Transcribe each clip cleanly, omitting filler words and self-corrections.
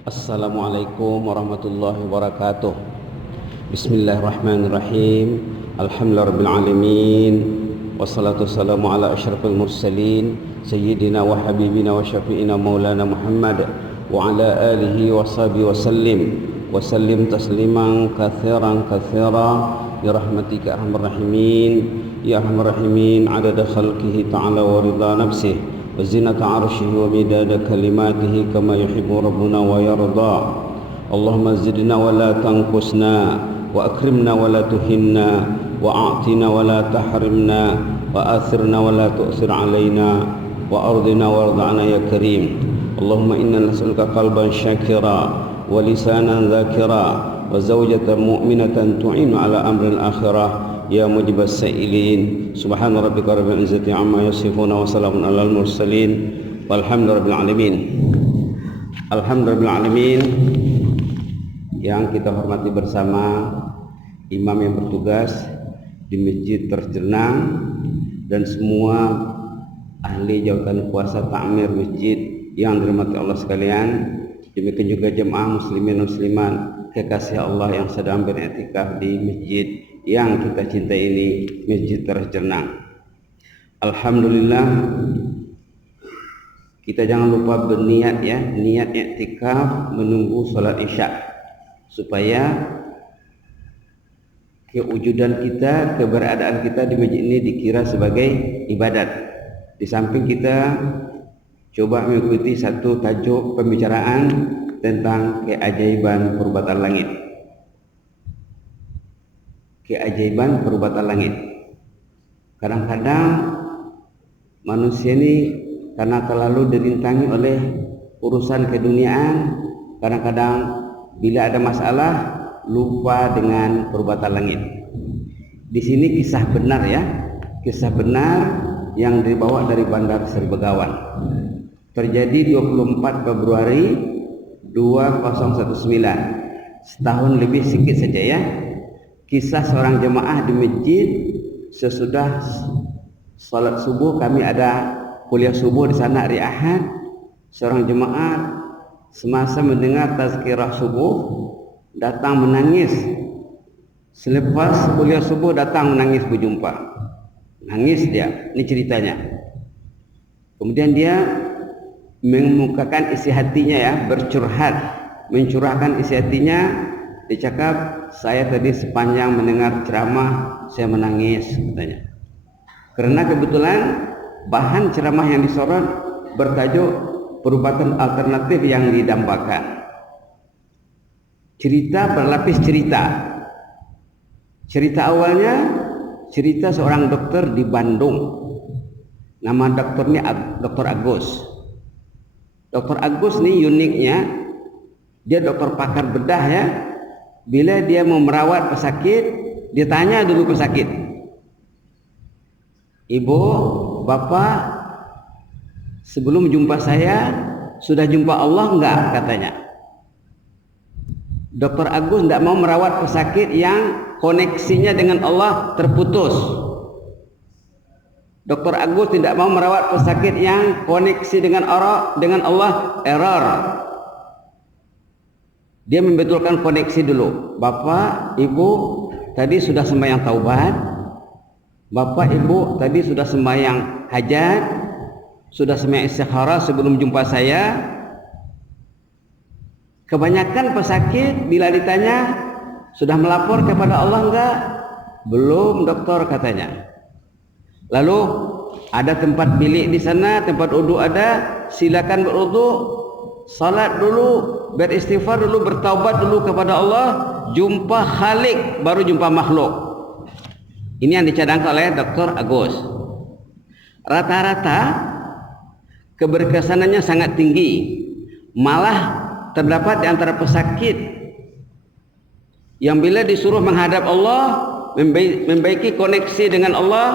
Assalamualaikum warahmatullahi wabarakatuh. Bismillahirrahmanirrahim. Alhamdulillahirabbil alamin. Wassalatu wassalamu ala asyrafil mursalin sayyidina wa habibina wa syafi'ina maulana Muhammad wa ala alihi wa sahbihi wa sallim tasliman katsiran bi rahmatika arhamar rahimin ya arhamar rahimin adada khalqihi ta'ala wa ridha nafsihi وزنة عرشه ومداد كلماته كما يحب ربنا ويرضى اللهم زدنا ولا تنقصنا وأكرمنا ولا تهنا وأعطنا ولا تحرمنا وآثرنا ولا تؤثر علينا وأرضنا وارض عنا يا كريم اللهم إنا نسألك قلبا شاكرا ولسانا ذاكرا وزوجة مؤمنة تعين على أمر الآخرة يا مجيب السائلين سبحان ربك رب العزة عما يصفون وسلام على المرسلين والحمد لله رابbil alamin. Alhamdulillah alamin. Yang kita hormati bersama imam yang bertugas di Masjid Terjenang dan semua ahli jawatan kuasa takmir masjid yang dirahmati Allah sekalian, demikian juga jemaah muslimin muslimat kekasih Allah yang sedang beriktikaf di masjid yang kita cintai ini, Masjid Terjenang. Alhamdulillah, kita jangan lupa berniat ya, niat iktikaf menunggu salat Isya supaya kewujudan kita, keberadaan kita di masjid ini dikira sebagai ibadat. Di samping kita coba mengikuti satu tajuk pembicaraan tentang keajaiban perubatan langit. Keajaiban perubatan langit. Kadang-kadang manusia ini karena terlalu dirintangi oleh urusan keduniaan, kadang-kadang bila ada masalah lupa dengan perubatan langit. Di sini kisah benar ya, kisah benar yang dibawa dari Bandar Seri Begawan. Terjadi 24 Februari 2019, setahun lebih sedikit saja ya. Kisah seorang jemaah di masjid sesudah salat subuh, kami ada kuliah subuh di sana hari Ahad. Seorang jemaah semasa mendengar tazkirah subuh datang menangis. Selepas kuliah subuh datang menangis berjumpa. Nangis dia, ini ceritanya. Kemudian dia mengemukakan isi hatinya ya, bercurhat, mencurahkan isi hatinya. Dia cakap, saya tadi sepanjang mendengar ceramah saya menangis katanya. Karena kebetulan bahan ceramah yang disorot bertajuk perubatan alternatif yang didambakan. Cerita berlapis cerita. Cerita awalnya cerita seorang dokter di Bandung. Nama dokternya Dr. Agus. Dr. Agus ini uniknya dia dokter pakar bedah ya. Bila dia mau merawat pesakit, dia tanya dulu pesakit, ibu, bapak, sebelum jumpa saya sudah jumpa Allah enggak? Katanya. Dr. Agus tidak mau merawat pesakit yang koneksinya dengan Allah terputus. Dr. Agus tidak mau merawat pesakit yang koneksi dengan Allah error. Dia membetulkan koneksi dulu. Bapak, ibu tadi sudah sembahyang taubat. Bapak, ibu tadi sudah sembahyang hajat, sudah sembahyang istikharah sebelum jumpa saya. Kebanyakan pesakit bila ditanya sudah melapor kepada Allah enggak? Belum dokter katanya. Lalu ada tempat bilik di sana, tempat wudu ada, silakan berwudu, salat dulu, beristighfar dulu, bertaubat dulu kepada Allah, jumpa Khalik baru jumpa makhluk. Ini yang dicadangkan oleh Dr. Agus. Rata-rata keberkesanannya sangat tinggi. Malah terdapat di antara pesakit yang bila disuruh menghadap Allah, membaiki koneksi dengan Allah,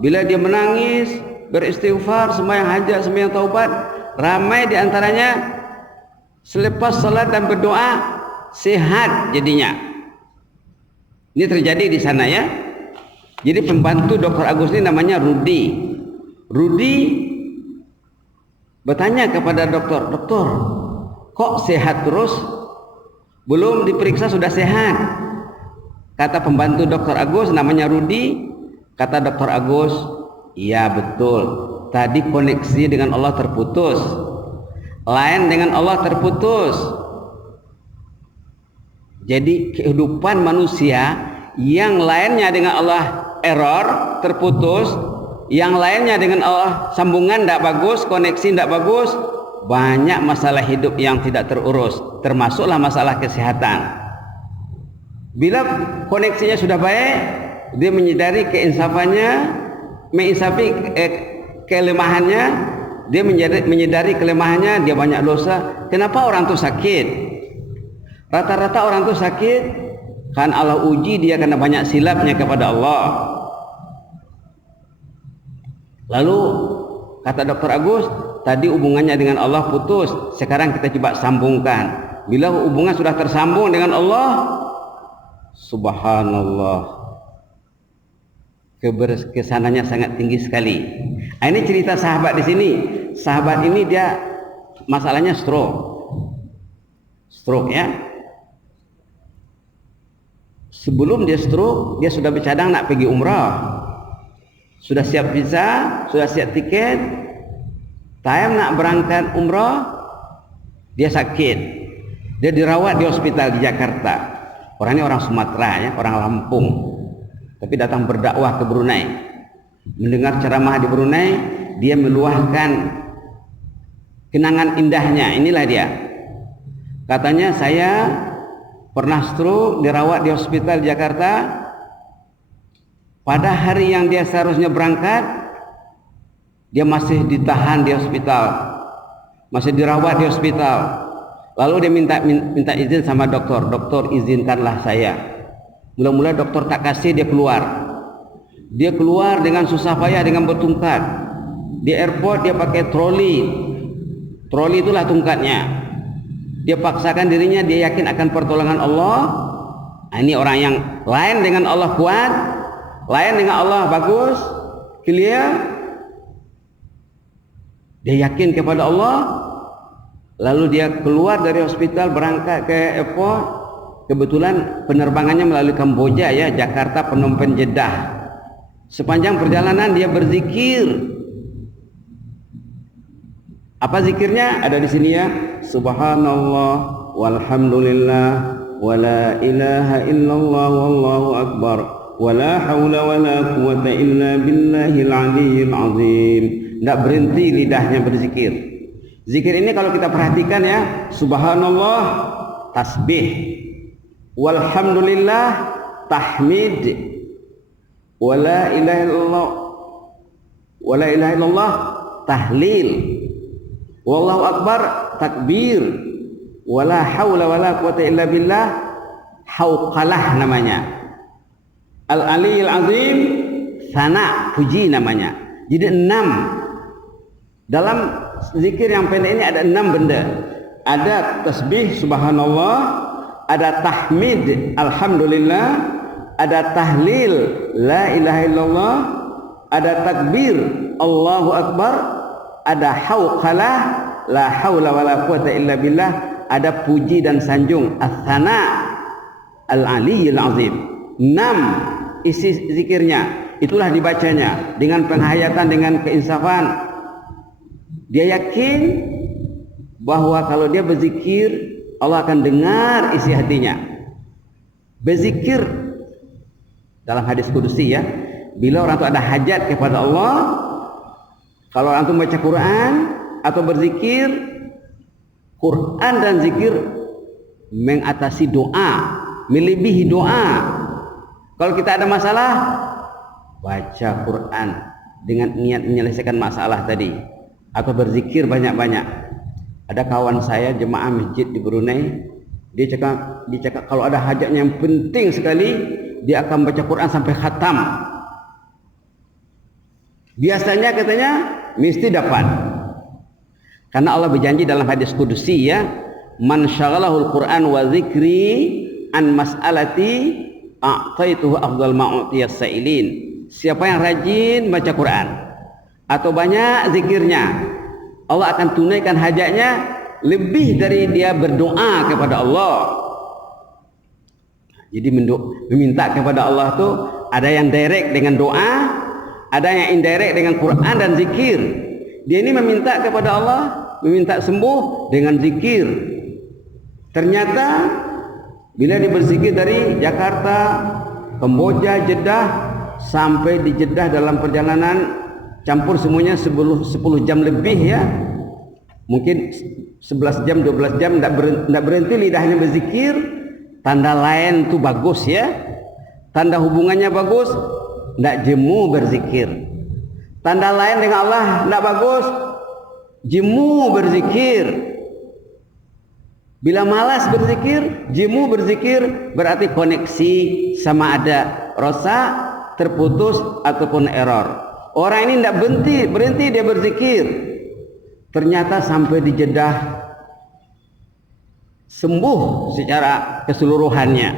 bila dia menangis, beristighfar, sembahyang hajat, sembahyang taubat, ramai di antaranya selepas salat dan berdoa sehat jadinya. Ini terjadi di sana ya. Jadi pembantu Dr. Agus ini namanya Rudi. Rudi bertanya kepada dokter, Kok sehat terus? Belum diperiksa sudah sehat. Kata pembantu Dr. Agus, namanya Rudi. Kata Dr. Agus, iya betul, tadi koneksi dengan Allah terputus, lain dengan Allah terputus. Jadi kehidupan manusia yang lainnya dengan Allah error, terputus, yang lainnya dengan Allah sambungan tidak bagus, koneksi tidak bagus, banyak masalah hidup yang tidak terurus, termasuklah masalah kesehatan. Bila koneksinya sudah baik, dia menyadari keinsafannya, menginsafi kelemahannya, dia menyadari kelemahannya, dia banyak dosa. Kenapa orang itu sakit? Rata-rata orang itu sakit kan Allah uji dia karena banyak silapnya kepada Allah. Lalu kata Dr. Agus, tadi hubungannya dengan Allah putus, sekarang kita coba sambungkan. Bila hubungan sudah tersambung dengan Allah, subhanallah, kesananya sangat tinggi sekali. Nah, ini cerita sahabat di sini. Sahabat ini dia masalahnya stroke ya. Sebelum dia stroke, dia sudah bercadang nak pergi umrah, sudah siap visa, sudah siap tiket. Time nak berangkat umrah, dia sakit, dia dirawat di hospital di Jakarta. Orangnya orang Sumatera ya, orang Lampung, tapi datang berdakwah ke Brunei. Mendengar ceramah di Brunei, dia meluahkan kenangan indahnya. Inilah dia. Katanya, saya pernah stroke, dirawat di hospital Jakarta. Pada hari yang dia seharusnya berangkat, dia masih ditahan di hospital, masih dirawat di hospital. Lalu dia minta izin sama dokter. Dokter, izinkanlah saya. Mula-mula dokter tak kasih, dia keluar. Dia keluar dengan susah payah, dengan bertungkat. Di airport dia pakai troli. Troli itulah tungkatnya. Dia paksakan dirinya, dia yakin akan pertolongan Allah. Nah, ini orang yang lain dengan Allah kuat, lain dengan Allah bagus, clear. Dia yakin kepada Allah. Lalu dia keluar dari hospital, berangkat ke airport. Kebetulan penerbangannya melalui Kamboja ya, Jakarta, Phnom Penh, Jeddah. Sepanjang perjalanan dia berzikir. Apa zikirnya? Ada di sini ya. Subhanallah walhamdulillah wala ilaha illallah wallahu akbar wala haula wala quwata illa billahil aliyyil azim. Tidak berhenti lidahnya berzikir. Zikir ini kalau kita perhatikan ya, subhanallah tasbih, walhamdulillah tahmid, wala ilaha illallah tahlil, wallahu akbar takbir, wala haula wala quwata illa billah hauqalah namanya, al aliyil azim sana, puji namanya. Jadi 6 dalam zikir yang pendek ini, ada 6 benda. Ada tasbih subhanallah, ada tahmid alhamdulillah, ada tahlil la ilaha illallah, ada takbir Allahu akbar, ada hauqalah la haula wala quwata illa billah, ada puji dan sanjung as-sana al-aliyyil azim. 6 isi zikirnya. Itulah dibacanya dengan penghayatan, dengan keinsafan. Dia yakin bahwa kalau dia berzikir, Allah akan dengar isi hatinya. Berzikir dalam hadis kudusi ya, bila orang itu ada hajat kepada Allah, kalau orang itu baca Quran atau berzikir, Quran dan zikir mengatasi doa, melebihi doa. Kalau kita ada masalah, baca Quran dengan niat menyelesaikan masalah tadi, atau berzikir banyak-banyak. Ada kawan saya jemaah masjid di Brunei, dia cakap kalau ada hajatnya yang penting sekali, dia akan baca Quran sampai khatam. Biasanya katanya mesti dapat, karena Allah berjanji dalam hadis kudusi ya, man syaghalahul Quran wa zikri an mas'alati a'taituhu afdal ma'utiyas sa'ilin. Siapa yang rajin baca Quran atau banyak zikirnya, Allah akan tunaikan hajatnya lebih dari dia berdoa kepada Allah. Jadi meminta kepada Allah tuh ada yang direct dengan doa, ada yang indirect dengan Quran dan zikir. Dia ini meminta kepada Allah, meminta sembuh dengan zikir. Ternyata bila dia berzikir dari Jakarta, Kamboja, Jeddah, sampai di Jeddah dalam perjalanan campur semuanya 10 jam lebih ya, mungkin 11 jam 12 jam tidak berhenti lidahnya berzikir. Tanda lain itu bagus ya, tanda hubungannya bagus, tidak jemu berzikir. Tanda lain dengan Allah tidak bagus, jemu berzikir. Bila malas berzikir, jemu berzikir, berarti koneksi sama ada rosak, terputus ataupun error. Orang ini tidak berhenti dia berzikir. Ternyata sampai di Jeddah sembuh secara keseluruhannya.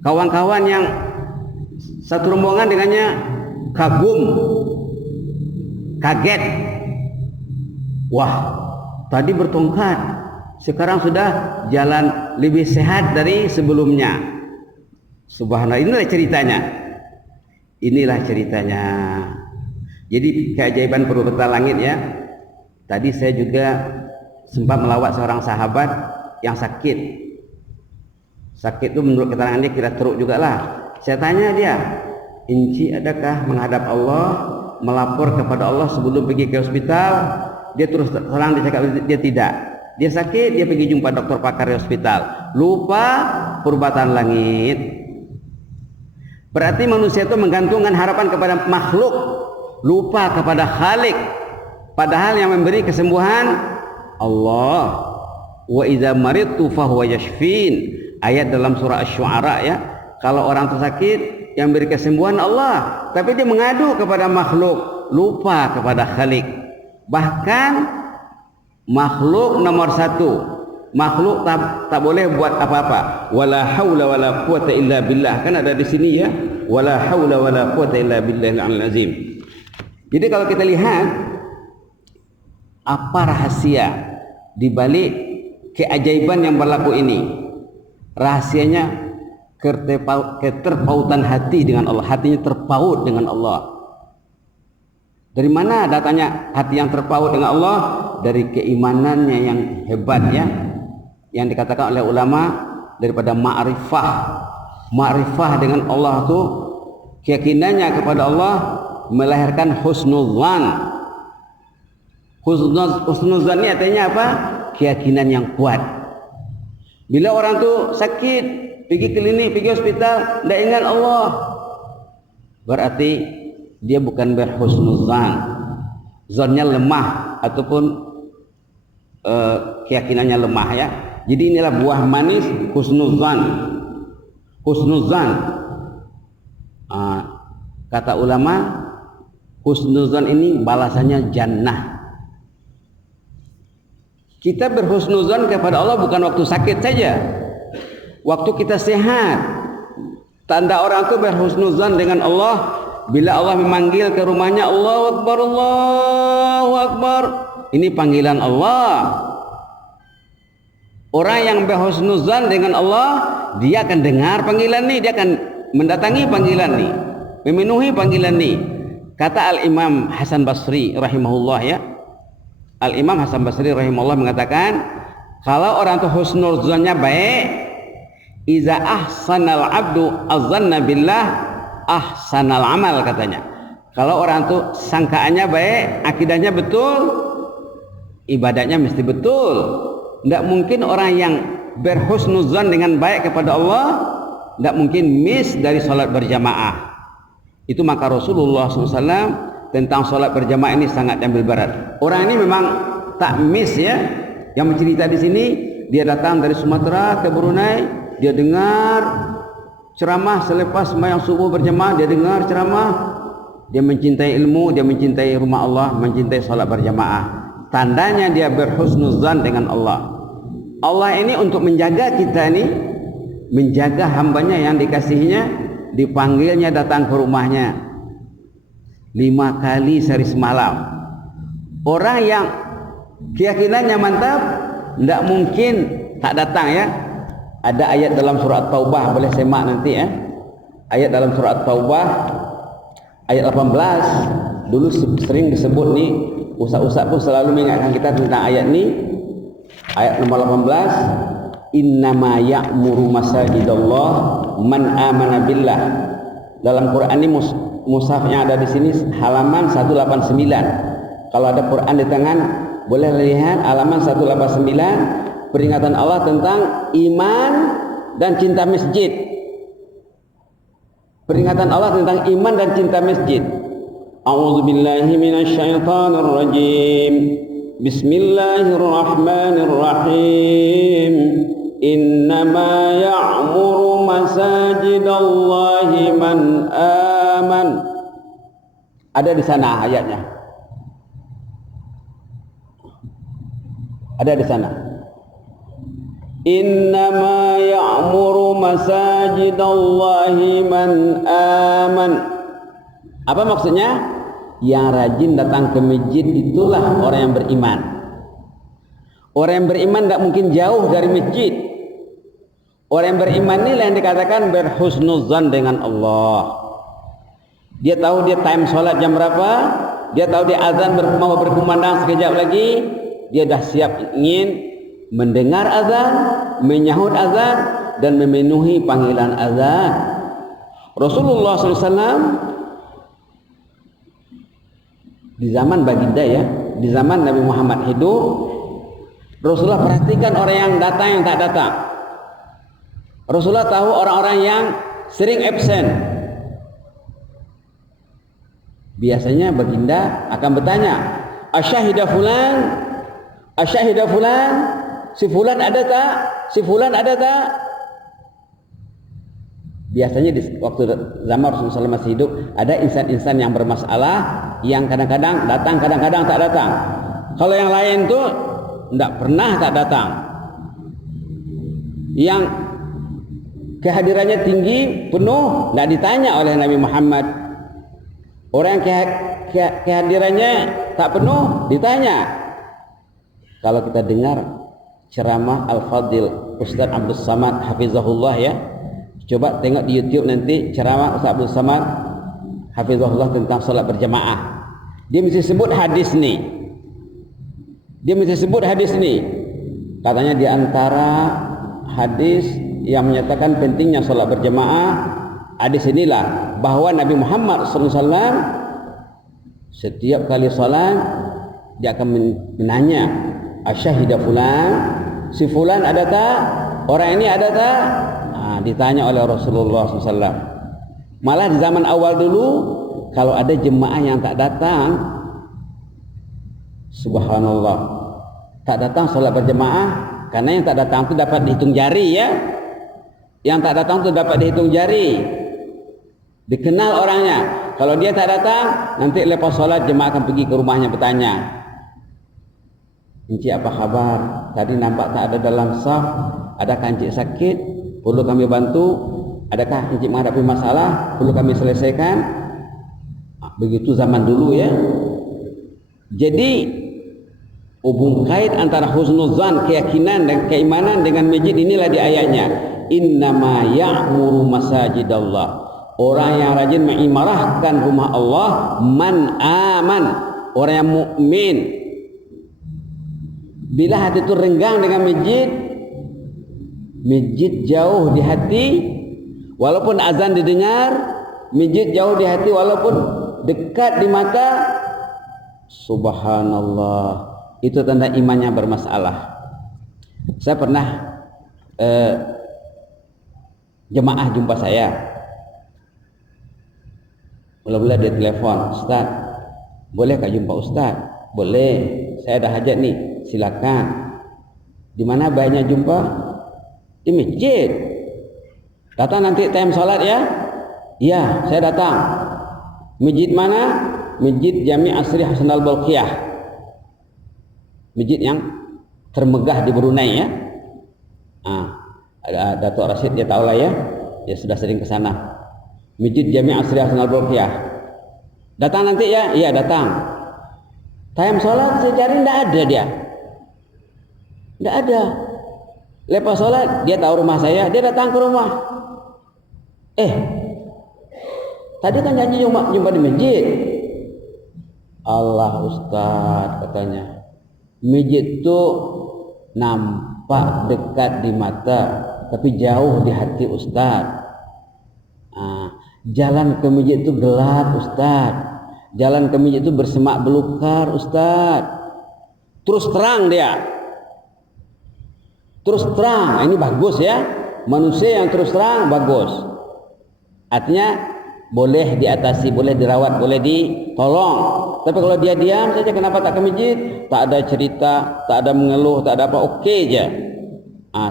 Kawan-kawan yang satu rombongan dengannya kagum, kaget. Wah, tadi bertongkat, sekarang sudah jalan lebih sehat dari sebelumnya. Subhanallah, inilah ceritanya. Inilah ceritanya. Jadi keajaiban Purba Langit ya. Tadi saya juga sempat melawat seorang sahabat yang sakit. Sakit itu menurut keterangan dia kira teruk juga lah. Saya tanya dia, "Inci adakah menghadap Allah, melapor kepada Allah sebelum pergi ke hospital?" Dia terus terang dia cakap dia tidak. Dia sakit, dia pergi jumpa dokter pakar di hospital. Lupa Purbatan Langit. Berarti manusia itu menggantungkan harapan kepada makhluk, lupa kepada Khalik. Padahal yang memberi kesembuhan Allah. Wa idza maridtu fahuwa yashfin. Ayat dalam surah Asy-Syu'ara ya. Kalau orang tersakit, yang beri kesembuhan Allah, tapi dia mengadu kepada makhluk, lupa kepada Khalik. Bahkan makhluk nomor satu, makhluk tak boleh buat apa-apa. Wala haula wala quwata illa billah, kan ada di sini ya. Wala haula wala quwata illa billahil azim. Jadi kalau kita lihat apa rahasia di balik keajaiban yang berlaku ini, rahasianya keterpautan hati dengan Allah. Hatinya terpaut dengan Allah. Dari mana datanya hati yang terpaut dengan Allah? Dari keimanannya yang hebat ya, yang dikatakan oleh ulama daripada ma'rifah. Ma'rifah dengan Allah itu keyakinannya kepada Allah melahirkan husnuzan. Husnuzan ini artinya apa? Keyakinan yang kuat. Bila orang tu sakit, pergi klinik, pergi hospital, tidak ingat Allah, berarti dia bukan berhusnuzan, zonnya lemah ataupun keyakinannya lemah ya. Jadi inilah buah manis husnuzan. Husnuzan, kata ulama, husnuzan ini balasannya jannah. Kita berhusnuzan kepada Allah bukan waktu sakit saja, waktu kita sehat. Tanda orang itu berhusnuzan dengan Allah bila Allah memanggil ke rumahnya, Allahu Akbar, Allahu Akbar. Ini panggilan Allah. Orang yang berhusnuzan dengan Allah, dia akan dengar panggilan ini, dia akan mendatangi panggilan ini, memenuhi panggilan ini. Kata Al-Imam Hasan Basri rahimahullah ya, Al-Imam Hasan Basri rahimahullah mengatakan, kalau orang itu husnuzannya baik, iza ahsanal abdu azanna billah ahsanal amal, katanya. Kalau orang itu sangkaannya baik, akidahnya betul, ibadahnya mesti betul. Tidak mungkin orang yang berhusnuzan dengan baik kepada Allah tidak mungkin miss dari sholat berjamaah. Itu maka Rasulullah SAW tentang sholat berjamaah ini sangat ambil berat. Orang ini memang tak miss ya. Yang mencerita di sini, dia datang dari Sumatera ke Brunei, dia dengar ceramah selepas sembahyang subuh berjamaah, dia dengar ceramah, dia mencintai ilmu, dia mencintai rumah Allah, mencintai sholat berjamaah. Tandanya dia berhusnuzan dengan Allah. Allah ini untuk menjaga kita ini, menjaga hambanya yang dikasihinya, dipanggilnya datang ke rumahnya 5 kali sehari semalam. Orang yang keyakinannya mantap, Tidak mungkin tak datang ya. Ada ayat dalam surat Taubah, boleh semak nanti ya. Ayat dalam surat Taubah ayat 18 dulu sering disebut nih, ustaz-ustaz pun selalu mengingatkan kita tentang ayat ini. Ayat nomor 18, innama ya'muru masajidallah man amana billah. Dalam Quran ini mushaf yang ada di sini halaman 189. Kalau ada Quran di tangan boleh lihat halaman 189, peringatan Allah tentang iman dan cinta masjid. Peringatan Allah tentang iman dan cinta masjid. A'udzubillahi minasyaitonir rajim. Bismillahirrahmanirrahim. Innama ya'muru masajidallahi man aman. Ada di sana ayatnya. Ada di sana. Innama ya'muru masajidallahi man aman. Apa maksudnya? Yang rajin datang ke masjid itulah orang yang beriman. Orang yang beriman tidak mungkin jauh dari masjid. Orang yang beriman inilah yang dikatakan berhusnuzan dengan Allah. Dia tahu dia time sholat jam berapa, dia tahu dia azan mau berkumandang sekejap lagi, dia dah siap ingin mendengar azan, menyahut azan, dan memenuhi panggilan azan. Rasulullah SAW di zaman baginda ya, di zaman Nabi Muhammad hidup, Rasulullah perhatikan orang yang datang yang tak datang. Rasulullah tahu orang-orang yang sering absen. Biasanya baginda akan bertanya, asyahida fulan, asyahida fulan, si fulan ada tak? Si fulan ada tak? Biasanya di waktu zaman Rasulullah SAW masih hidup, ada insan-insan yang bermasalah, yang kadang-kadang datang, kadang-kadang tak datang. Kalau yang lain tuh tidak pernah tak datang. Yang kehadirannya tinggi, penuh, tidak ditanya oleh Nabi Muhammad. Orang yang kehadirannya tak penuh, ditanya. Kalau kita dengar ceramah Al-Fadil Ustaz Abdul Samad Hafizahullah ya, coba tengok di YouTube nanti ceramah Ustaz Abdul Samad Hafizahullah tentang salat berjamaah. Dia mesti sebut hadis ni. Dia mesti sebut hadis ni. Katanya di antara hadis yang menyatakan pentingnya salat berjamaah, hadis inilah bahwa Nabi Muhammad SAW setiap kali salat dia akan menanya, asyhadu fulan, si fulan ada tak? Orang ini ada tak? Ditanya oleh Rasulullah SAW. Malah di zaman awal dulu, kalau ada jemaah yang tak datang, subhanallah, tak datang salat berjemaah, karena yang tak datang itu dapat dihitung jari ya. Yang tak datang itu dapat dihitung jari, dikenal orangnya. Kalau dia tak datang, nanti lepas salat jemaah akan pergi ke rumahnya bertanya, encik apa khabar? Tadi nampak tak ada dalam saf. Adakah encik sakit? Perlu kami bantu? Adakah encik menghadapi masalah? Perlu kami selesaikan? Begitu zaman dulu ya. Jadi hubung kait antara husnuzan, keyakinan dan keimanan dengan masjid inilah di ayatnya. Innama ya'muru masajidallah. Orang yang rajin mengimarahkan rumah Allah, man aman, orang yang mukmin. Bila hati itu renggang dengan masjid, masjid jauh di hati, walaupun azan didengar, masjid jauh di hati walaupun dekat di mata, subhanallah, itu tanda imannya bermasalah. Saya pernah jemaah jumpa saya, mula-mula dia telepon, Ustaz, boleh kak jumpa Ustaz? Boleh, saya ada hajat nih, silakan. Di mana baiknya jumpa? Di masjid. Datang nanti time salat ya? Iya, saya datang. Masjid mana? Masjid Jami' Asri Hasan Al-Bolkiah. Masjid yang termegah di Brunei ya. Ada Datuk Rashid, dia tahu lah ya. Dia sudah sering ke sana. Masjid Jami' Asri Hasan Al-Bolkiah. Datang nanti ya? Iya, datang. Time sholat saya cari tidak ada dia. Tidak ada. Lepas sholat dia tahu rumah saya, dia datang ke rumah. Tadi kan janji jumpa di masjid. Allah Ustaz katanya, masjid itu nampak dekat di mata, tapi jauh di hati Ustaz. Jalan ke masjid itu gelap Ustaz. Jalan ke masjid itu bersemak belukar Ustaz. Terus terang dia. Terus terang, ini bagus ya. Manusia yang terus terang bagus. Artinya boleh diatasi, boleh dirawat, boleh ditolong. Tapi kalau dia diam saja, kenapa tak ke masjid? Tak ada cerita, tak ada mengeluh, tak ada apa, oke aja.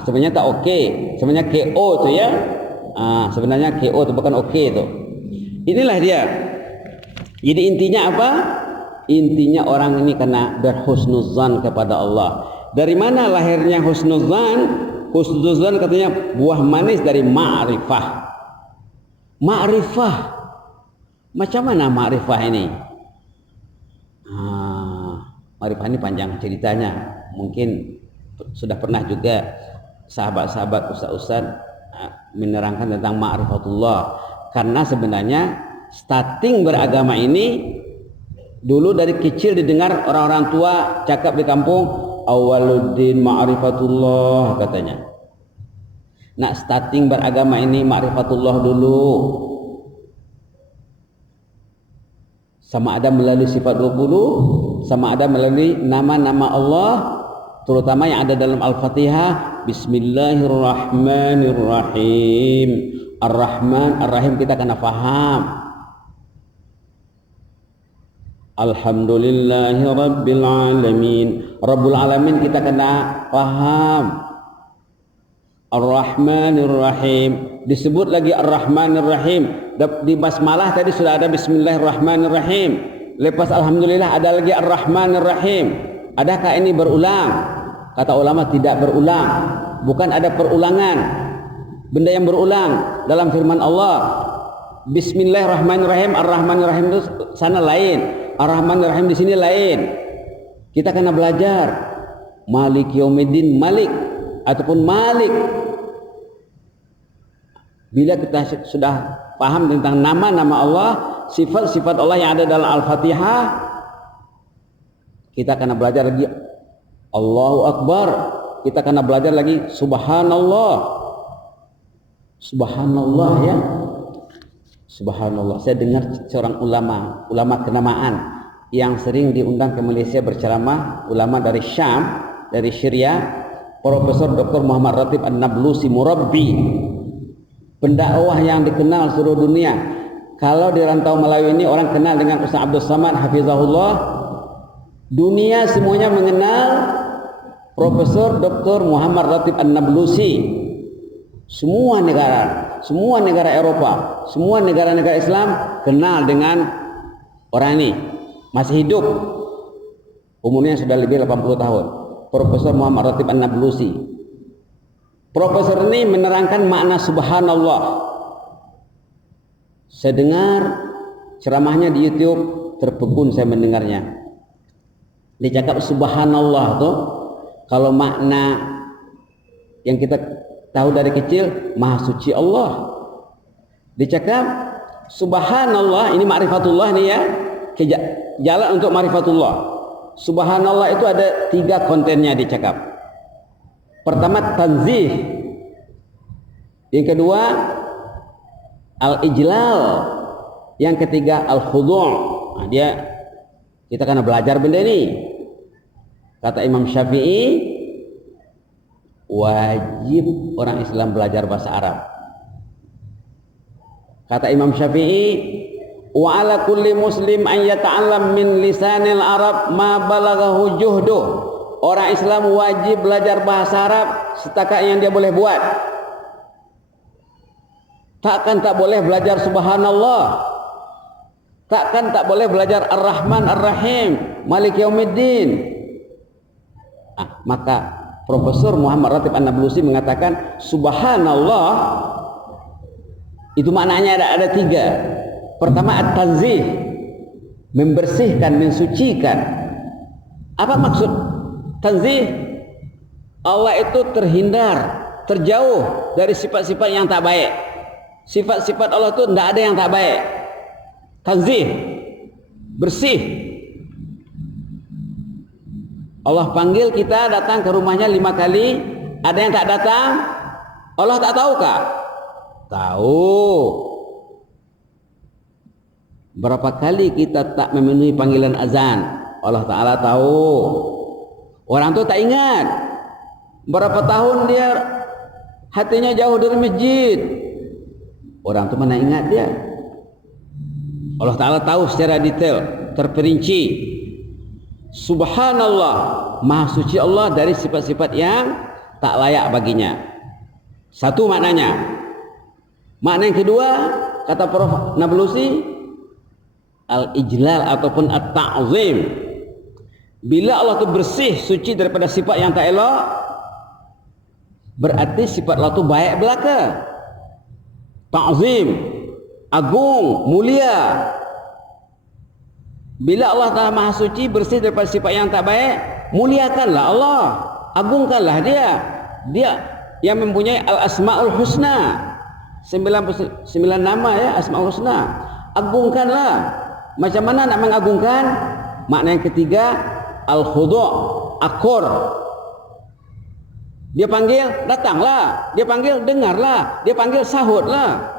Sebenarnya tak oke, sebenarnya KO tu ya. Sebenarnya KO tu bukan oke tu. Inilah dia. Jadi intinya apa? Intinya orang ini kena berhusnuzan kepada Allah. Dari mana lahirnya husnuzan? Husnuzan katanya buah manis dari ma'rifah. Ma'rifah. Macam mana ma'rifah ini? Ma'rifah ini panjang ceritanya. Mungkin sudah pernah juga sahabat-sahabat ustaz-ustaz menerangkan tentang ma'rifatullah. Karena sebenarnya starting beragama ini dulu dari kecil didengar orang-orang tua cakap di kampung, awaluddin ma'rifatullah katanya. Nak starting beragama ini ma'rifatullah dulu. Sama ada melalui sifat 20, sama ada melalui nama-nama Allah, terutama yang ada dalam Al-Fatihah. Bismillahirrahmanirrahim. Ar-Rahman, Ar-Rahim kita kena faham. Alhamdulillahi Rabbil Alamin. Rabbul Alamin kita kena faham. Ar-Rahmanir Rahim. Disebut lagi Ar-Rahmanir Rahim. Di basmalah tadi sudah ada Bismillahirrahmanirrahim. Lepas Alhamdulillah ada lagi Ar-Rahmanir Rahim. Adakah ini berulang? Kata ulama tidak berulang. Bukan ada perulangan. Benda yang berulang dalam firman Allah. Bismillahirrahmanirrahim. Ar-Rahmanir Rahim itu sana lain. Ar-Rahmanir Rahim di sini lain. Kita kena belajar. Malik Yaumiddin, Malik ataupun Malik. Bila kita sudah paham tentang nama-nama Allah, sifat-sifat Allah yang ada dalam Al-Fatihah, kita akan belajar lagi Allahu Akbar. Kita akan belajar lagi Subhanallah. Subhanallah ya. Subhanallah. Saya dengar seorang ulama kenamaan yang sering diundang ke Malaysia berceramah, ulama dari Syam, dari Syria, Profesor Dr. Muhammad Ratib An-Nablusi Murabbi, pendakwah yang dikenal seluruh dunia. Kalau di Rantau Melayu ini orang kenal dengan Ustaz Abdul Samad Hafizahullah. Dunia semuanya mengenal Profesor Dr. Muhammad Ratib An-Nablusi. Semua negara Eropa, semua negara-negara Islam kenal dengan orang ini. Masih hidup, umurnya sudah lebih 80 tahun. Profesor Muhammad Ratib An-Nablusi. Profesor ini menerangkan makna Subhanallah. Saya dengar ceramahnya di YouTube, terpegun saya mendengarnya. Dia cakap Subhanallah tuh, kalau makna yang kita tahu dari kecil, Maha Suci Allah. Dia cakap Subhanallah, ini ma'rifatullah nih ya, jalan untuk ma'rifatullah. Subhanallah itu ada 3 kontennya dicakap. Pertama tanzih, yang kedua al-ijlal, yang ketiga al-khudu'. Nah, kita akan belajar benda ini. Kata Imam Syafi'i, wajib orang Islam belajar bahasa Arab. Kata Imam Syafi'i, wa ala kulli muslim an yata'allam min lisanil Arab ma balaghahu juhduh. Orang Islam wajib belajar bahasa Arab setakat yang dia boleh buat. Takkan tak boleh belajar Subhanallah. Takkan tak boleh belajar Ar-Rahman Ar-Rahim, Malik Yaumiddin. Maka Profesor Muhammad Ratib An-Nablusi mengatakan Subhanallah itu maknanya ada 3. Pertama at-tanzih, membersihkan, mensucikan. Apa maksud tanzih? Allah itu terhindar, terjauh dari sifat-sifat yang tak baik. Sifat-sifat Allah itu tidak ada yang tak baik. Tanzih, bersih. Allah panggil kita datang ke rumahnya 5 kali, ada yang tak datang. Allah tak tahukah? Tahu. Berapa kali kita tak memenuhi panggilan azan, Allah Ta'ala tahu. Orang tu tak ingat. Berapa tahun dia hatinya jauh dari masjid, orang tu mana ingat dia. Allah Ta'ala tahu secara detail, terperinci. Subhanallah, maha suci Allah dari sifat-sifat yang tak layak baginya. Satu maknanya. Makna yang kedua, kata Prof. Nablusi, al-ijlal ataupun at-ta'zim. Bila Allah itu bersih, suci daripada sifat yang tak elok, berarti sifat Allah itu baik belaka. Ta'zim, agung, mulia. Bila Allah Ta'ala maha suci, bersih daripada sifat yang tak baik, muliakanlah Allah, agungkanlah dia. Dia yang mempunyai al-asma'ul husna, 99 nama ya, asma'ul husna. Agungkanlah. Macam mana nak mengagungkan? Makna yang ketiga, al-khudu', akur. Dia panggil, datanglah. Dia panggil, dengarlah. Dia panggil, sahutlah.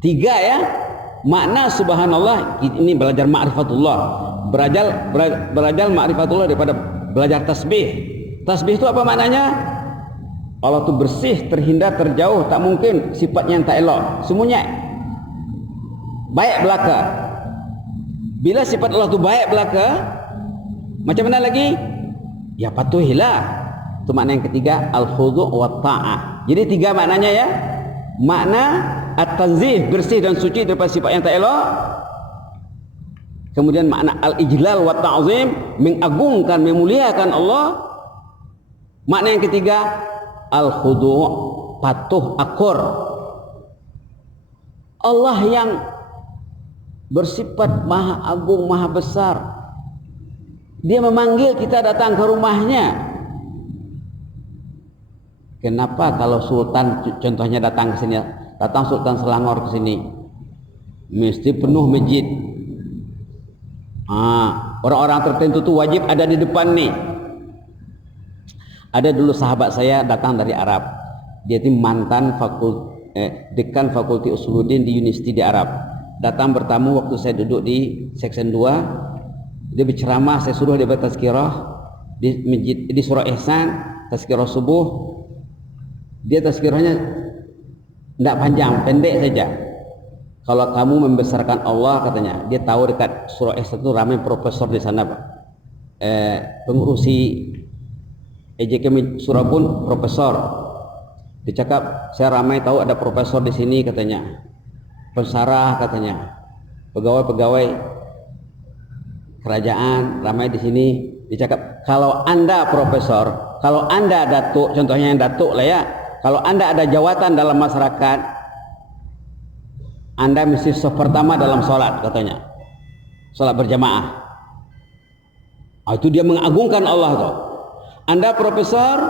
3 ya. Makna subhanallah, ini belajar ma'rifatullah. Belajar ma'rifatullah daripada belajar tasbih. Tasbih itu apa maknanya? Allah itu bersih, terhindar, terjauh, tak mungkin sifat yang tak elok. Semuanya baik belaka. Bila sifat Allah itu baik belaka, macam mana lagi? Ya patuhilah. Itu makna yang ketiga, al-khudu' wa ta'ah. Jadi 3 maknanya ya. Makna at-tanzih, bersih dan suci daripada sifat yang tak elok. Kemudian makna al-ijlal wa ta'zim, mengagungkan, memuliakan Allah. Makna yang ketiga, al-khudu', patuh, akur. Allah yang bersifat maha agung, maha besar, dia memanggil kita datang ke rumahnya. Kenapa kalau sultan contohnya datang ke sini, datang Sultan Selangor ke sini, mesti penuh masjid. Orang-orang tertentu tu wajib ada di depan nih. Ada dulu sahabat saya datang dari Arab. Dia itu mantan dekan Fakulti Usuluddin di Universiti di Arab. Datang bertamu waktu saya duduk di section 2. Dia berceramah, saya suruh dia bertazkirah di masjid di Surah Ihsan, tazkirah subuh. Dia tazkirahnya tidak panjang, pendek saja. Kalau kamu membesarkan Allah, katanya, dia tahu dekat Surah Ihsan itu ramai profesor di sana, Pak. Pengurusi EJK Surah pun profesor. Dia cakap, saya ramai tahu ada profesor di sini, katanya. Pensarah, katanya. Pegawai-pegawai kerajaan ramai di sini. Dia cakap, kalau Anda profesor, kalau Anda datuk, contohnya yang datuk lah ya, kalau Anda ada jawatan dalam masyarakat, Anda mesti saf pertama dalam sholat, katanya. Sholat berjamaah. Itu dia mengagungkan Allah tuh. Anda profesor,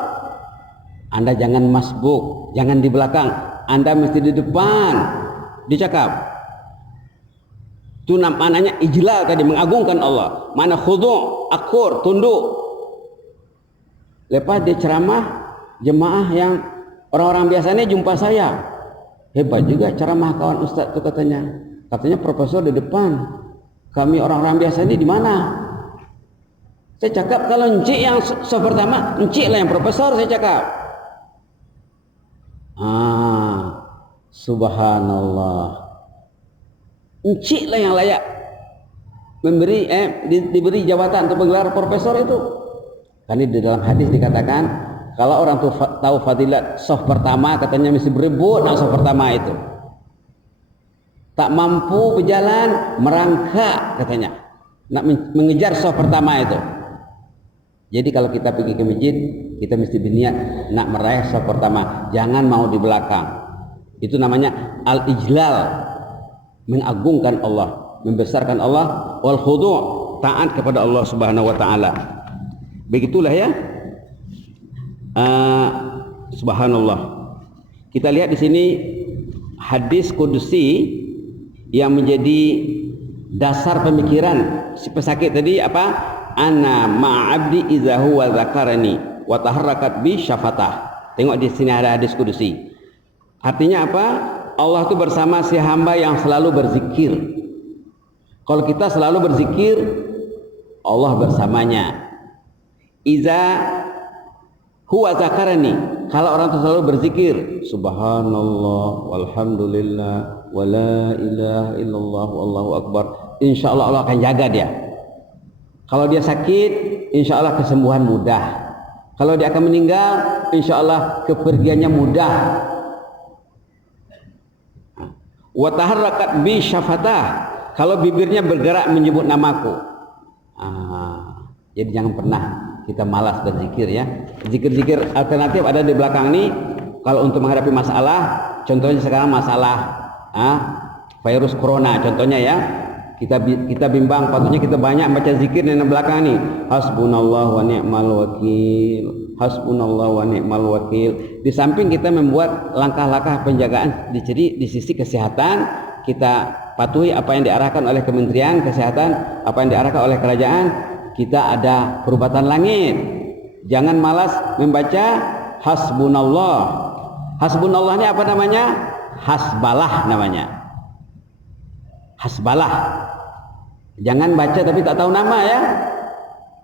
Anda jangan masbuk, jangan di belakang, Anda mesti di depan. Dicakap. Itu namanya ijlal tadi, mengagungkan Allah. Mana khudu', akur, tunduk. Lepas dia ceramah, jemaah yang orang-orang biasanya jumpa saya. Hebat juga ceramah kawan ustaz itu, katanya. Katanya profesor di depan. Kami orang-orang biasa ini di mana? Saya cakap, kalau encik yang saf pertama, encik lah yang profesor, saya cakap. Subhanallah. Encik lah yang layak diberi jabatan untuk menggelar profesor itu. Karena di dalam hadis dikatakan, kalau orang tuh tahu fadilat saf pertama, katanya mesti berebut nak saf pertama itu. Tak mampu berjalan, merangkak, katanya, nak mengejar saf pertama itu. Jadi kalau kita pergi ke masjid, kita mesti berniat nak meraih saf pertama, jangan mau di belakang. Itu namanya al-ijlal, mengagungkan Allah, membesarkan Allah, wal khudu', taat kepada Allah Subhanahu wa taala. Begitulah ya. Subhanallah. Kita lihat di sini hadis kudusi yang menjadi dasar pemikiran si pesakit tadi apa? Ana ma'abdi idza huwa dzakarani wa taharrakat bi syafatah. Tengok di sini ada hadis kudusi. Artinya apa? Allah itu bersama si hamba yang selalu berzikir. Kalau kita selalu berzikir, Allah bersamanya. Iza huwa zakarani, kalau orang itu selalu berzikir, subhanallah walhamdulillah wala ilaha illallah wallahu akbar, insya Allah Allah akan jaga dia. Kalau dia sakit, insya Allah kesembuhan mudah. Kalau dia akan meninggal, insya Allah kepergiannya mudah. Wa taharrakat bi syafatah, kalau bibirnya bergerak menyebut namaku. Jadi jangan pernah kita malas berzikir ya. Zikir-zikir alternatif ada di belakang ini. Kalau untuk menghadapi masalah, contohnya sekarang masalah virus corona contohnya ya. Kita bimbang, patutnya kita banyak baca zikir di belakang ini. Hasbunallah wa ni'mal wakil. Hasbunallah wa ni'mal wakil. Di samping kita membuat langkah-langkah penjagaan di sisi kesehatan, kita patuhi apa yang diarahkan oleh Kementerian Kesehatan, apa yang diarahkan oleh kerajaan. Kita ada perubatan langit. Jangan malas membaca hasbunallah. Hasbunallah ini apa namanya? Hasbalah namanya. Hasbalah. Jangan baca tapi tak tahu nama ya.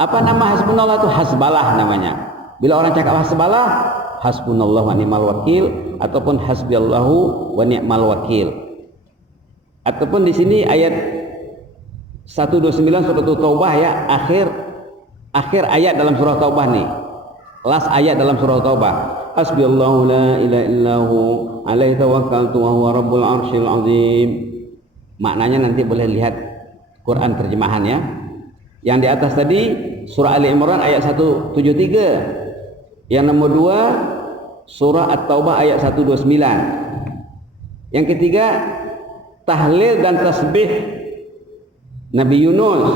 Apa nama hasbunallah itu? Hasbalah namanya. Bila orang cakap hasbalah, hasbunallah wa ni'mal wakil ataupun hasbiyallahu wa ni'mal wakil. Ataupun di sini ayat 129 surah Taubah ya, akhir ayat dalam surah Taubah nih. Last ayat dalam surah Taubah. Hasbiyallahu la ilaha illahu alaihi tawakkaltu wa huwa rabbul arsyil azim. Maknanya nanti boleh lihat Quran terjemahan ya. Yang di atas tadi surah Ali Imran ayat 173. Yang nomor 2 surah At-Taubah ayat 129. Yang ketiga tahlil dan tasbih Nabi Yunus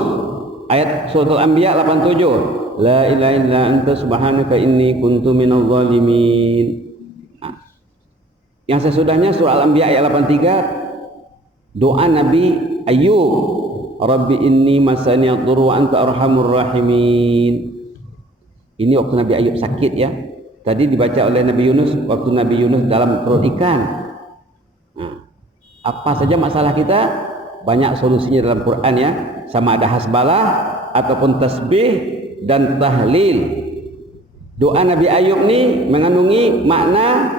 ayat surah Al-Anbiya 87. La ilaha illa anta subhanaka inni kuntu minadh dhalimin. Yang sesudahnya surah Al-Anbiya ayat 83 doa Nabi Ayub, Rabbi inni masani ad-durru wa anta arhamur rahimin. Ini waktu Nabi Ayub sakit ya. Tadi dibaca oleh Nabi Yunus waktu Nabi Yunus dalam perut ikan. Apa saja masalah kita banyak solusinya dalam Quran ya. Sama ada hasbalah ataupun tasbih dan tahlil. Doa Nabi Ayub ini mengandungi makna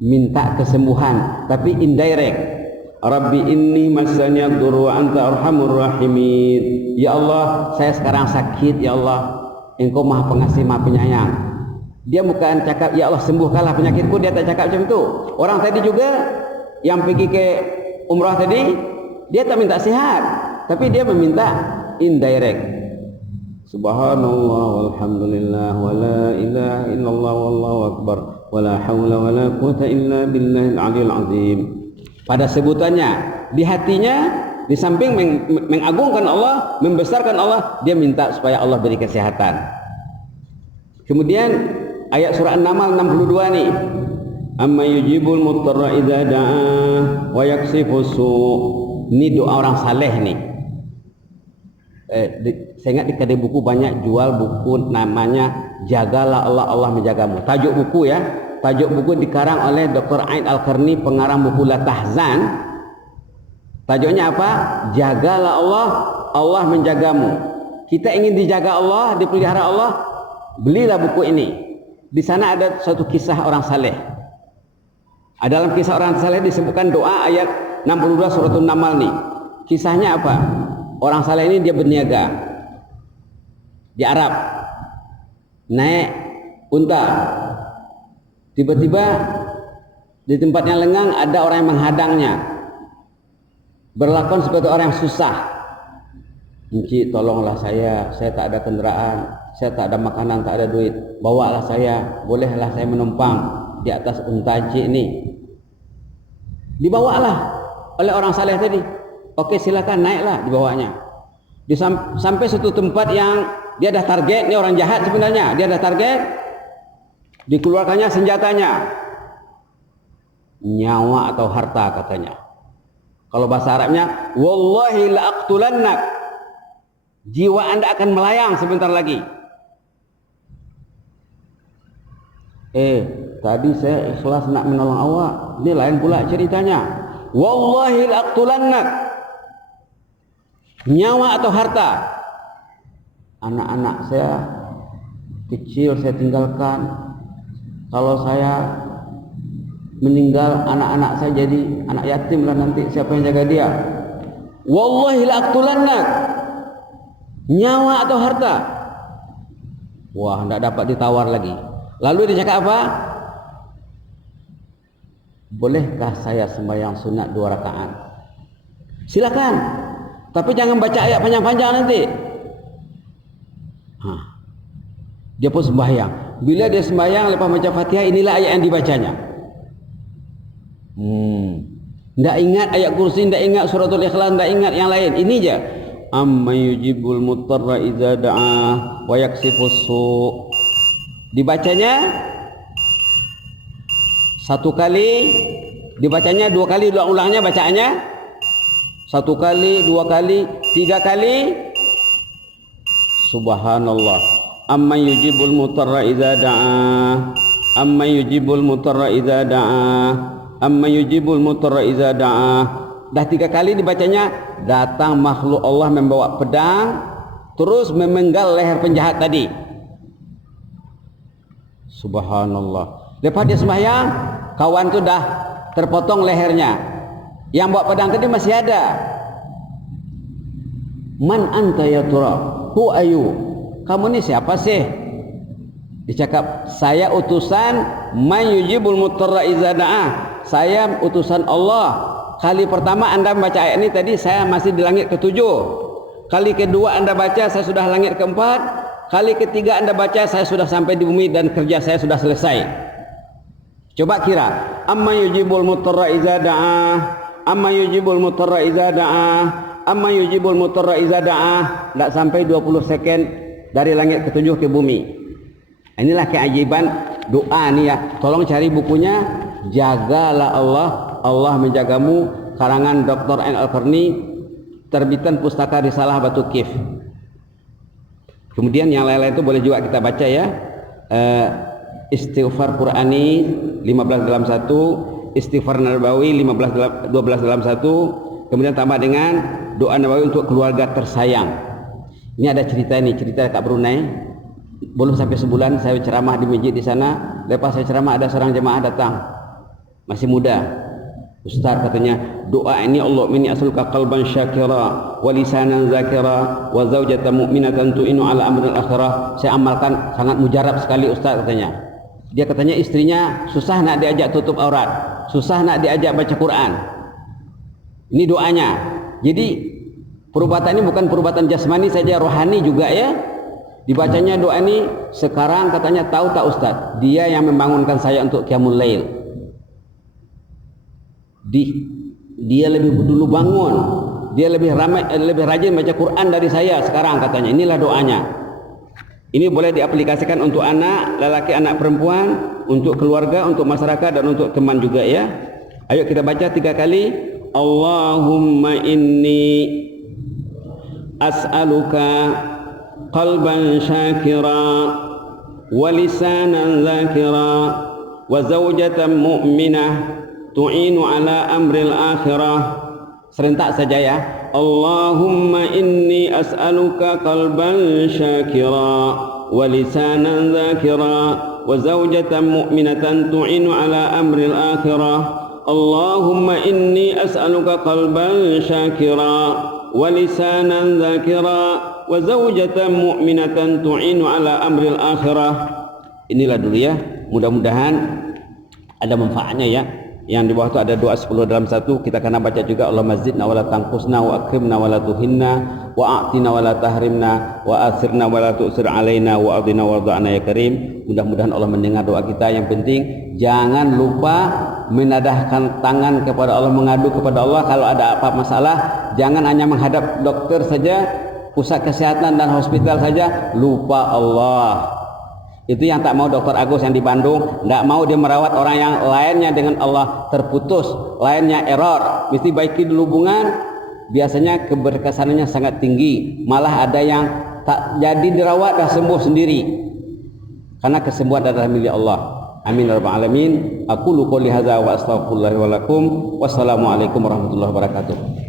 minta kesembuhan tapi indirect. Rabbi inni masani ad-durru wa anta arhamur rahimin. Ya Allah, saya sekarang sakit ya Allah. Engkau Maha Pengasih, Maha Penyayang. Dia bukan cakap ya Allah sembuhkanlah penyakitku, dia tak cakap macam itu. Orang tadi juga yang pergi ke umrah tadi, dia tak minta sehat, tapi dia meminta indirect. Subhanallah walhamdulillah wala ilaha illallah wallahu akbar wala haula wala quwata illa billahil aliyil azim. Pada sebutannya, di hatinya, di samping mengagungkan Allah, membesarkan Allah, dia minta supaya Allah beri kesehatan. Kemudian ayat surah An-Naml 62 nih. Amma yujibul muttarra idza da'a wa yaksifus su'. Ini doa orang saleh nih. Saya ingat di kedai buku banyak jual buku namanya Jagalah Allah, Allah Menjagamu. Tajuk buku ya. Tajuk buku dikarang oleh Dr. Aid Al-Qarni, pengarang buku La Tahzan. Tajuknya apa? Jagalah Allah, Allah Menjagamu. Kita ingin dijaga Allah, dipelihara Allah, belilah buku ini. Di sana ada suatu kisah orang saleh. Dalam kisah orang saleh disebutkan doa ayat 62 surat An-Naml nih. Kisahnya apa? Orang saleh ini dia berniaga di Arab, naik unta. Tiba-tiba di tempat yang lengang ada orang yang menghadangnya, berlakon seperti orang yang susah. Encik, tolonglah saya tak ada kendaraan, saya tak ada makanan, tak ada duit, bawalah saya, bolehlah saya menumpang di atas unta encik ini. Dibawalah oleh orang saleh tadi. Oke, silakan naiklah, dibawanya. Sampai suatu tempat yang dia dah target, ni orang jahat sebenarnya, dia dah target, dikeluarkannya senjatanya, nyawa atau harta katanya. Kalau bahasa Arabnya, wallahi la'aqtulannak, jiwa anda akan melayang sebentar lagi. Tadi saya ikhlas nak menolong awak, ini lain pula ceritanya. Wallahi la'aqtulannak, nyawa atau harta. Anak-anak saya kecil saya tinggalkan, kalau saya meninggal anak-anak saya jadi anak yatim lah nanti, siapa yang jaga dia? Wallahi la'aqtulannak, nyawa atau harta. Wah, tidak dapat ditawar lagi. Lalu dia cakap apa? Bolehkah saya sembahyang sunat 2 rakaat? Silakan, tapi jangan baca ayat panjang-panjang nanti. Dia pun sembahyang. Bila dia sembahyang lepas baca Fatihah, inilah ayat yang dibacanya. Tidak ingat ayat kursi, tidak ingat suratul ikhlas, tidak ingat yang lain. Ini je. Amma yujibul mutarra idza da'a wa yaksifus su'. Dibacanya 1 kali, dibacanya 2 kali, ulang-ulangnya bacaannya 1 kali, 2 kali, 3 kali. Subhanallah. Amma yujibul mutarra idza da'a, amma yujibul mutarra idza da'a, amma yujibul mutarra idza da'a. Dah 3 kali dibacanya, datang makhluk Allah membawa pedang terus memenggal leher penjahat tadi. Subhanallah. Lepas dia sembahyang, kawan tu dah terpotong lehernya. Yang bawa pedang tadi masih ada. Man anta ya turab? Who are you? Kamu ni siapa sih? Dia cakap, saya utusan man yujibul mutarra idza da'a. Saya utusan Allah. Kali pertama anda membaca ayat ini tadi saya masih di langit ke-7. Kali kedua anda baca saya sudah langit ke-4. Kali ketiga anda baca saya sudah sampai di bumi dan kerja saya sudah selesai. Coba kira, amma yujibul mutarra idza da'a, amma yujibul mutarra idza da'a, amma yujibul mutarra idza da'a. Tak sampai 20 second dari langit ke-7 ke bumi. Inilah keajaiban doa ni ya. Tolong cari bukunya Jagalah Allah, Allah Menjagamu, karangan Dr. N. Al-Qarni, terbitan Pustaka Risalah Batu Kif. Kemudian yang lain-lain itu boleh juga kita baca ya. Istighfar Qur'ani 15 dalam 1, Istighfar Nabawi 12 dalam 1, kemudian tambah dengan doa Nabawi untuk keluarga tersayang. Ini ada cerita ini, cerita Kak Brunei. Belum sampai sebulan saya ceramah di masjid di sana. Lepas saya ceramah ada seorang jemaah datang, masih muda. Ustaz katanya, doa ini Allah minni as'aluka qalban syakira wa lisanan zakira wa zaujatan mu'minatan tu'inu ala amril akhirah. Saya amalkan sangat mujarab sekali Ustaz katanya. Dia katanya istrinya susah nak diajak tutup aurat, susah nak diajak baca Quran. Ini doanya. Jadi perubatan ini bukan perubatan jasmani saja, rohani juga ya. Dibacanya doa ini sekarang katanya, tahu tak Ustaz, dia yang membangunkan saya untuk qiyamul lail. Dia lebih dulu bangun, dia lebih ramai, lebih rajin baca Quran dari saya sekarang katanya. Inilah doanya. Ini boleh diaplikasikan untuk anak lelaki, anak perempuan, untuk keluarga, untuk masyarakat dan untuk teman juga ya. Ayo kita baca 3 kali. Allahumma inni as'aluka qalban syakira wa lisanan zakira wa zawjatan mu'minah tu'inu ala amril akhirah. Serentak saja ya. Allahumma inni as'aluka qalban syakira wa lisanan zakira wa zawjatan mu'minatan tu'inu ala amril akhirah. Allahumma inni as'aluka qalban syakira wa lisanan zakira wa zawjatan mu'minatan tu'inu ala amril akhirah. Inilah dulu ya. Mudah-mudahan ada manfaatnya ya. Yang di bawah itu ada doa 10 dalam 1. Kita akan baca juga, Allahumma zidna wa la tanqusna wa akrimna wa la tuhinna wa a'tina wa la tahrimna wa asirna wa la tu'sir alaina wa adina wa arda'na ya karim. Mudah-mudahan Allah mendengar doa kita. Yang penting jangan lupa menadahkan tangan kepada Allah, mengadu kepada Allah kalau ada apa masalah. Jangan hanya menghadap dokter saja, pusat kesehatan dan hospital saja lupa Allah. Itu yang tak mau Dr. Agus yang di Bandung, tidak mau dia merawat orang yang lainnya dengan Allah terputus, lainnya error. Mesti baiki dulu hubungan, biasanya keberkesanannya sangat tinggi. Malah ada yang tak jadi dirawat dah sembuh sendiri. Karena kesembuhan adalah milik Allah. Amin ya rabbal alamin. Aku qouli hadza wa astaghfirullah wa lakum. Wassalamualaikum warahmatullahi wabarakatuh.